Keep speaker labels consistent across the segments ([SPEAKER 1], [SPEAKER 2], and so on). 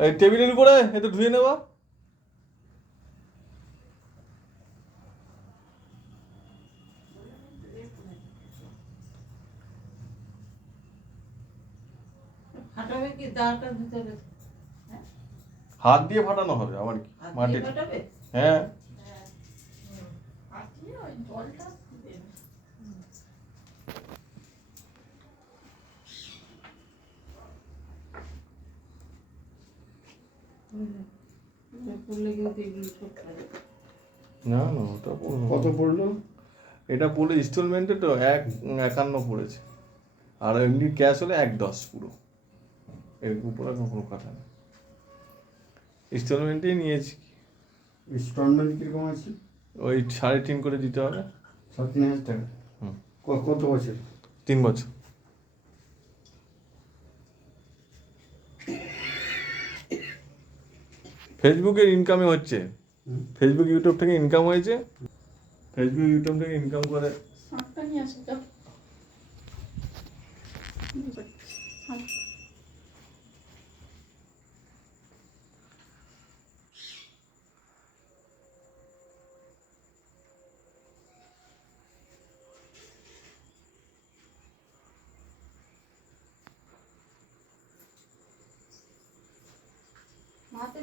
[SPEAKER 1] এই টেবিলের উপরে একটু ধুয়ে
[SPEAKER 2] দাঁড়টা ভিতরে
[SPEAKER 1] হাত দিয়ে ফাটানো হবে আবার কি?
[SPEAKER 2] দিয়ে
[SPEAKER 1] মাটির হ্যাঁ
[SPEAKER 2] হাত দিয়ে ওই জলটা দেবে। হুম। এটা করলে কিন্তু এগুলো সব পারে।
[SPEAKER 1] না না ওটা
[SPEAKER 3] কত পড়ল?
[SPEAKER 1] এটা পড়লে ইনস্টলমেন্টে তো এক একান্ন পড়েছে। আর এমনি ক্যাশ হলে এক দশ পুরো। এর উপরে কখনো কাটা না ইনস্টলমেন্টেই নিয়েছি।
[SPEAKER 3] ইনস্টলমেন্ট কীরকম আছে?
[SPEAKER 1] ওই সাড়ে তিন করে দিতে হবে।
[SPEAKER 3] সাত তিন হাজার টাকা। কত বছর?
[SPEAKER 1] তিন বছর। ফেসবুকের ইনকামে হচ্ছে। ফেসবুক ইউটিউব থেকে ইনকাম হয়েছে। ফেসবুক ইউটিউব থেকে ইনকাম করে।
[SPEAKER 2] শাঁখটা নিয়ে আসো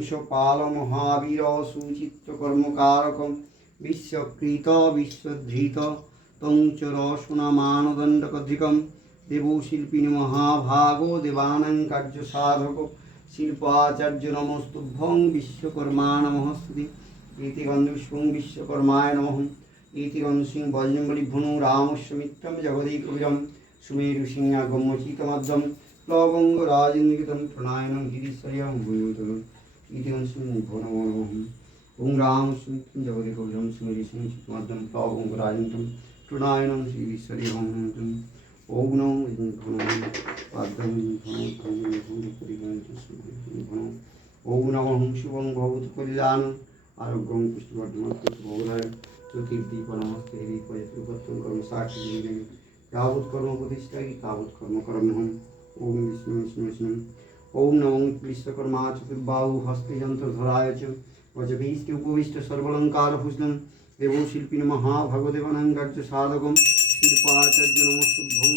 [SPEAKER 3] দংশ পাল মহাবীর সুচিত্র কর্মকারকম বিশ্বকৃত বিশ্বধৃত তঞ্চ রসনামানদণ্ডকধিকম দেবশিল্পিনী মহাভাগো দেবানাং কার্য সাধক শিল্পাচার্য নমস্তুভ্যং বিশ্বকর্মা নমস্তুতি ইতি গন্ধুষ্পং বিশ্বকর্মায় নমঃ ইতি গন্ধুসিং বজ্রম্বলি ভনু রামস্য মিত্রম জগদীকবিরম সুমেরু সিংহাগম্যচিতমধ্যম প্লবঙ্গ রাজেন্দ্রিকতম প্রণায়নম গিরিশ্বর্যম 이대원수는 번호원호음 웅랑수는 핀자버리 거점수머리 승식마듬 파웅그라인듬 뚜나이놈 시비서리홍등 오구놈 번호음 마듬 번호음 번호음 오구나홍 시원거우드 걸리라는 아름다운 구시버듬 구시버라이 चतुर्थी परमस्ते पयतृपत्वं कर्म साक्षी यावत् कर्म प्रतिष्ठा तावत् कर्म कर्म हम ओम विष्णु विष्णु
[SPEAKER 1] विष्णु
[SPEAKER 3] ওম নমং বিশ্বকর্মা চতুর্বাহু হস্তযন্ত্র ধরায় চ বজভীষ্টে উপবিষ্ট সর্বলঙ্কার ভূষণম দেব শিল্পী মহাভগদেবানঙ্গার্য সাধকম শিল্পাচার্য নমস্তুভ্যম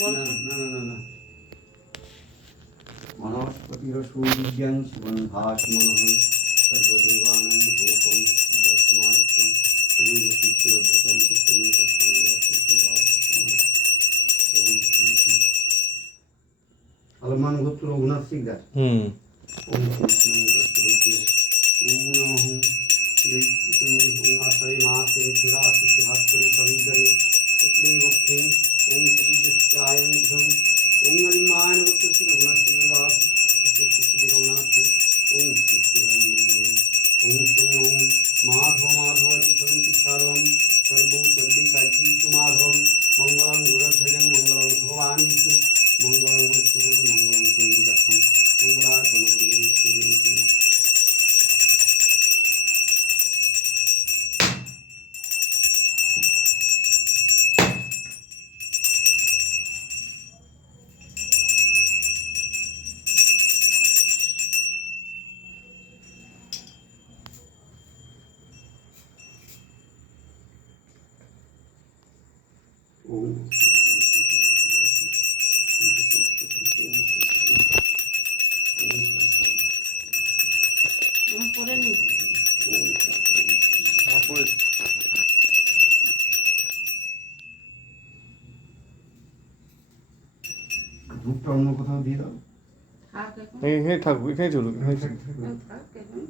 [SPEAKER 3] না না না না না মনস্পতিরসূর্যং সুগন্ধাস মনঃ সর্বদেবানাং ধূপং দস্মাদিত্যং সুগন্ধশিষ্যভূতং পুষ্পং আলমান গোত্র রঘুনাথ সিকদার হুম ওম ধূপটা অন্য কোথাও দিয়ে দাও।
[SPEAKER 2] এখানে।
[SPEAKER 1] থাকব এখানে চলুক